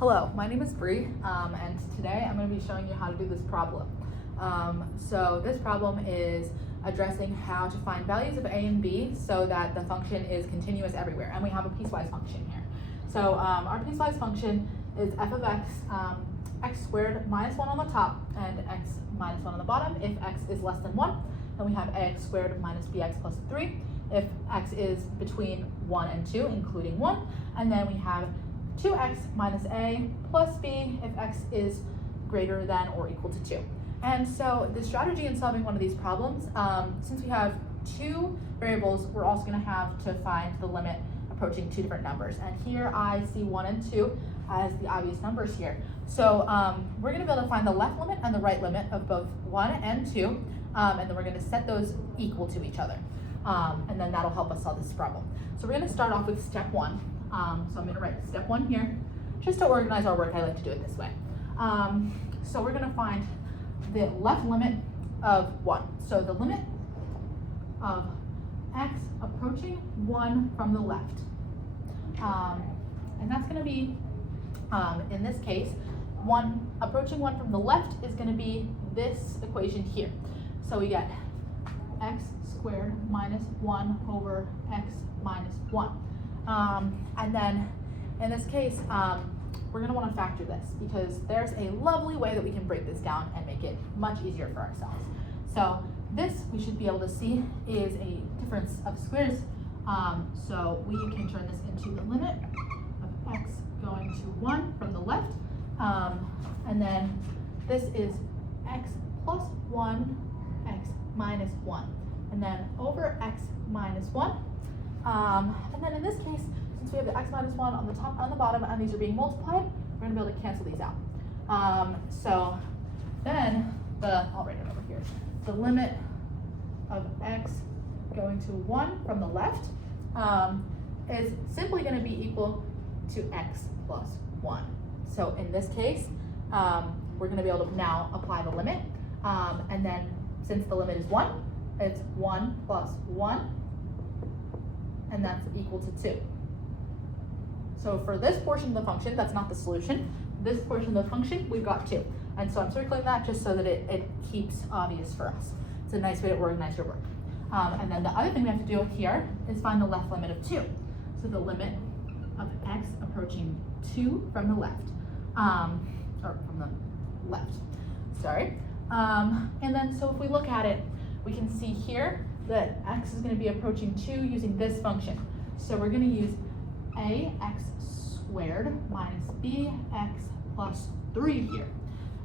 Hello, my name is Bree, and today I'm going to be showing you how to do this problem. So this problem is addressing how to find values of a and b so that the function is continuous everywhere, and we have a piecewise function here. So our piecewise function is f of x, x squared minus 1 on the top and x minus 1 on the bottom if x is less than 1. Then we have ax squared minus bx plus 3 if x is between 1 and 2, including 1. And then we have 2x minus a plus b if x is greater than or equal to 2. And so the strategy in solving one of these problems, since we have two variables, we're also going to have to find the limit approaching two different numbers. And here I see 1 and 2 as the obvious numbers here. So we're going to be able to find the left limit and the right limit of both 1 and 2, and then we're going to set those equal to each other. And then that'll help us solve this problem. So we're going to start off with step 1. So I'm going to write step 1 here. Just to organize our work, I like to do it this way. So we're going to find the left limit of 1. So the limit of x approaching 1 from the left. And that's going to be, in this case, 1 approaching 1 from the left is going to be this equation here. So we get x squared minus 1 over x minus 1. And then in this case, we're going to want to factor this because there's a lovely way that we can break this down and make it much easier for ourselves. So this we should be able to see is a difference of squares. So we can turn this into the limit of x going to 1 from the left. And then this is x plus 1, x minus 1. And then over x minus 1. And then in this case, since we have the x minus 1 on the top and on the bottom, and these are being multiplied, we're going to be able to cancel these out. So then, I'll write it over here, the limit of x going to 1 from the left is simply going to be equal to x plus 1. So in this case, we're going to be able to now apply the limit. And then since the limit is 1, it's 1 plus 1, and that's equal to 2. So for this portion of the function, that's not the solution. This portion of the function, we've got 2. And so I'm circling that just so that it keeps obvious for us. It's a nice way to organize your work. And then the other thing we have to do here is find the left limit of 2. So the limit of x approaching 2 from the left. Or from the left, sorry. And then so if we look at it, we can see here that x is going to be approaching 2 using this function. So we're going to use ax squared minus bx plus 3 here.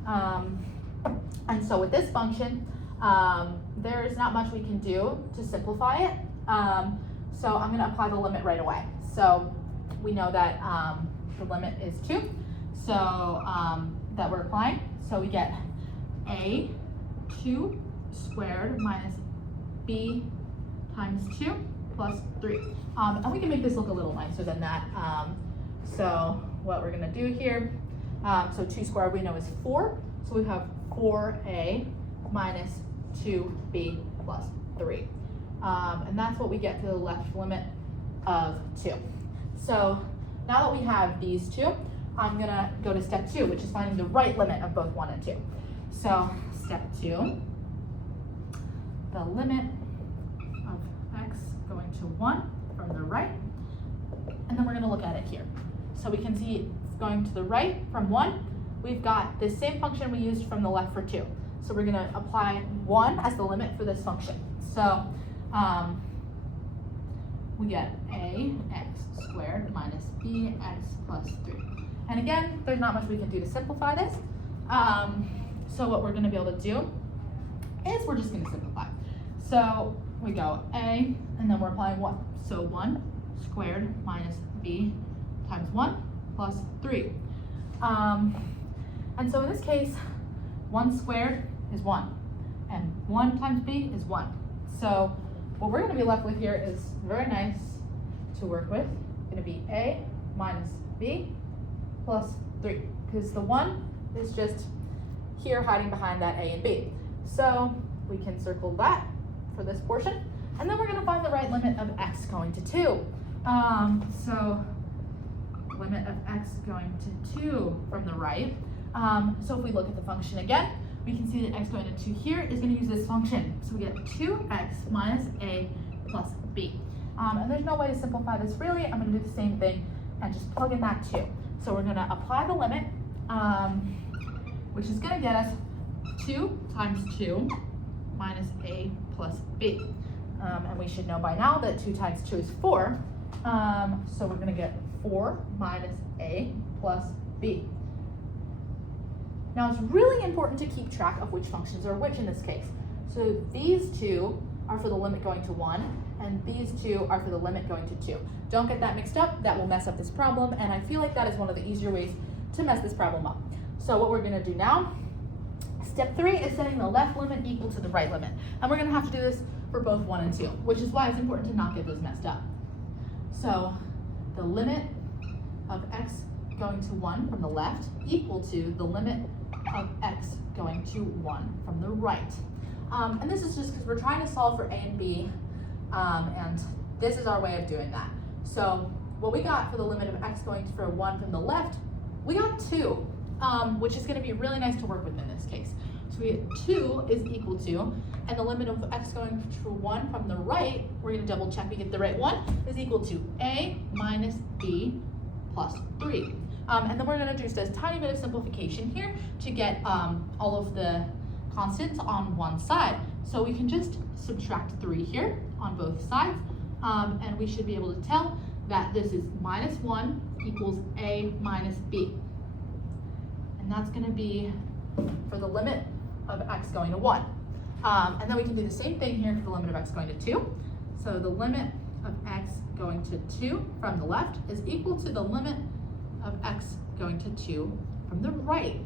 And so with this function, there is not much we can do to simplify it. So I'm going to apply the limit right away. So we know that the limit is 2. So that we're applying. So we get a 2 squared minus b times 2 plus 3. And we can make this look a little nicer than that. So what we're going to do here, so 2 squared we know is 4. So we have 4a minus 2b plus 3. And that's what we get to the left limit of 2. So now that we have these two, I'm going to go to step 2, which is finding the right limit of both 1 and 2. So step 2, the limit of x going to 1 from the right, and then we're going to look at it here. So we can see it's going to the right from 1. We've got the same function we used from the left for 2. So we're going to apply 1 as the limit for this function. So we get ax squared minus bx plus 3. And again, there's not much we can do to simplify this. So what we're going to be able to do is we're just going to simplify. So we go a, and then we're applying 1. So 1 squared minus b times 1 plus 3. And so in this case, 1 squared is 1, and 1 times b is 1. So what we're going to be left with here is very nice to work with. It's going to be a minus b plus 3, because the 1 is just here hiding behind that a and b. So we can circle that for this portion, and then we're going to find the right limit of x going to 2. So limit of x going to 2 from the right. So if we look at the function again, we can see that x going to 2 here is going to use this function. So we get 2x minus a plus b. And there's no way to simplify this really. I'm going to do the same thing and just plug in that 2. So we're going to apply the limit, which is going to get us 2 times 2 minus a plus b. And we should know by now that 2 times 2 is 4. So we're going to get 4 minus a plus b. Now it's really important to keep track of which functions are which in this case. So these two are for the limit going to 1, and these two are for the limit going to 2. Don't get that mixed up, that will mess up this problem, and I feel like that is one of the easier ways to mess this problem up. So what we're going to do now, step 3 is setting the left limit equal to the right limit. And we're going to have to do this for both 1 and 2, which is why it's important to not get those messed up. So the limit of x going to 1 from the left equal to the limit of x going to 1 from the right. And this is just because we're trying to solve for a and b, and this is our way of doing that. So what we got for the limit of x going for 1 from the left, we got 2, which is going to be really nice to work with in this case. So we get 2 is equal to, and the limit of x going to 1 from the right, we're going to double check we get the right one, is equal to a minus b plus 3. And then we're going to do just a tiny bit of simplification here to get all of the constants on one side. So we can just subtract 3 here on both sides, and we should be able to tell that this is minus 1 equals a minus b. And that's going to be for the limit of x going to 1. And then we can do the same thing here for the limit of x going to 2. So the limit of x going to 2 from the left is equal to the limit of x going to 2 from the right.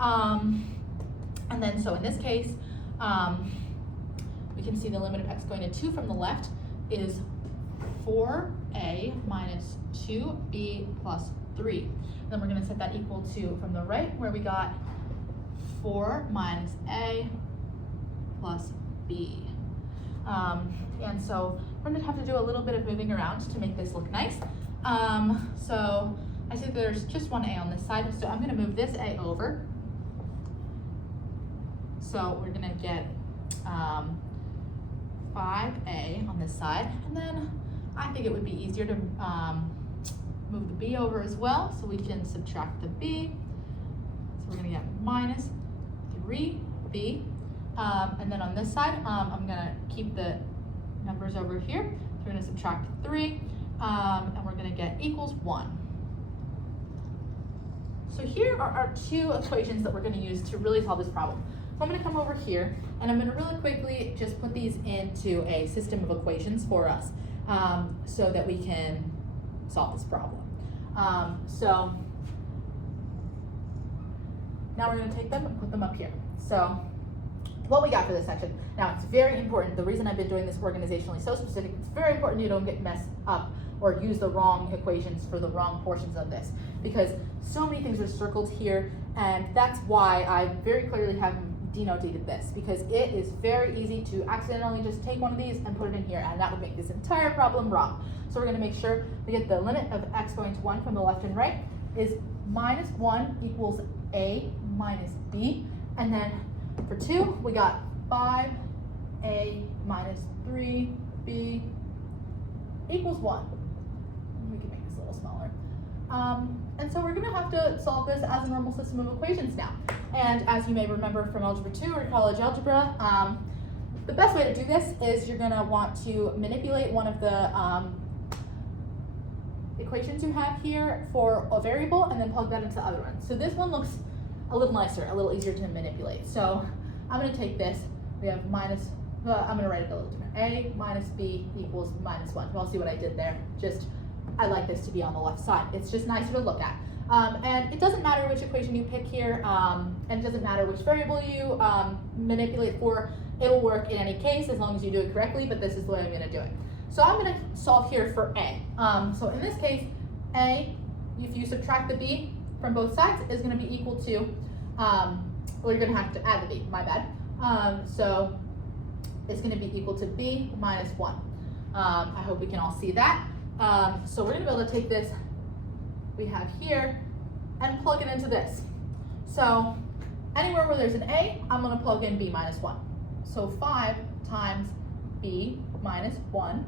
And then so in this case, we can see the limit of x going to 2 from the left is 4a minus 2b plus 3. Then we're going to set that equal to from the right, where we got 4 minus a plus b. And so we're going to have to do a little bit of moving around to make this look nice. So I see there's just one a on this side, so I'm going to move this a over. So we're going to get 5a on this side, and then I think it would be easier to move the b over as well, so we can subtract the b. So we're going to get minus 3b. And then on this side, I'm going to keep the numbers over here. So we're going to subtract 3, and we're going to get equals 1. So here are our 2 equations that we're going to use to really solve this problem. So I'm going to come over here, and I'm going to really quickly just put these into a system of equations for us, so that we can solve this problem. So now we're going to take them and put them up here. So what we got for this section. Now it's very important, the reason I've been doing this organizationally so specific, it's very important you don't get messed up or use the wrong equations for the wrong portions of this, because so many things are circled here, and that's why I very clearly have denotated this, because it is very easy to accidentally just take one of these and put it in here, and that would make this entire problem wrong. So we're going to make sure we get the limit of x going to 1 from the left and right is minus 1 equals a minus b, and then for 2 we got 5a minus 3b equals 1. We can make this a little smaller. And so we're going to have to solve this as a normal system of equations now. And as you may remember from Algebra 2 or college algebra, the best way to do this is you're going to want to manipulate one of the equations you have here for a variable and then plug that into the other one. So this one looks a little nicer, a little easier to manipulate. So I'm going to take this, we have minus, I'm going to write it a little different. A minus b equals minus 1. Well, see what I did there. Just, I like this to be on the left side. It's just nicer to look at. And it doesn't matter which equation you pick here, and it doesn't matter which variable you manipulate for. It'll work in any case as long as you do it correctly, but this is the way I'm going to do it. So I'm going to solve here for a. So in this case, a, if you subtract the b from both sides, is going to be equal to, well, you're going to have to add the b, my bad. So it's going to be equal to b minus 1. I hope we can all see that. So we're going to be able to take this we have here and plug it into this. So anywhere where there's an A, I'm gonna plug in B minus 1. So 5 times B minus 1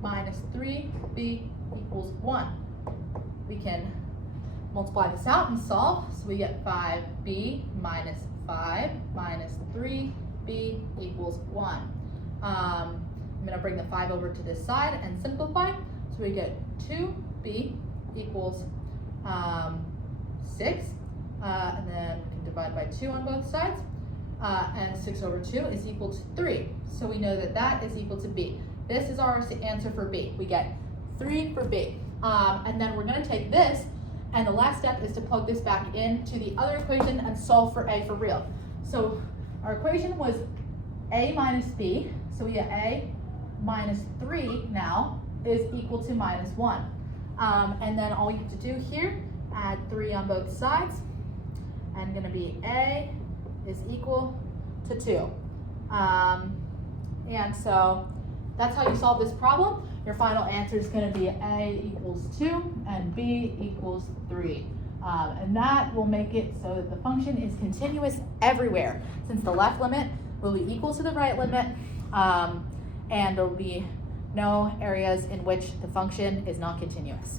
minus 3B equals 1. We can multiply this out and solve. So we get 5B minus 5 minus 3B equals 1. I'm gonna bring the 5 over to this side and simplify. So we get 2B equals 6. And then we can divide by 2 on both sides. And 6 over 2 is equal to 3. So we know that that is equal to B. This is our answer for B. We get 3 for B. And then we're gonna take this, and the last step is to plug this back into the other equation and solve for A for real. So our equation was A minus B. So we get A minus 3 now is equal to minus 1. And then all you have to do here, add 3 on both sides, and gonna be A is equal to 2. And so that's how you solve this problem. Your final answer is gonna be A equals 2 and B equals 3. And that will make it so that the function is continuous everywhere, since the left limit will be equal to the right limit, and there will be no areas in which the function is non-continuous.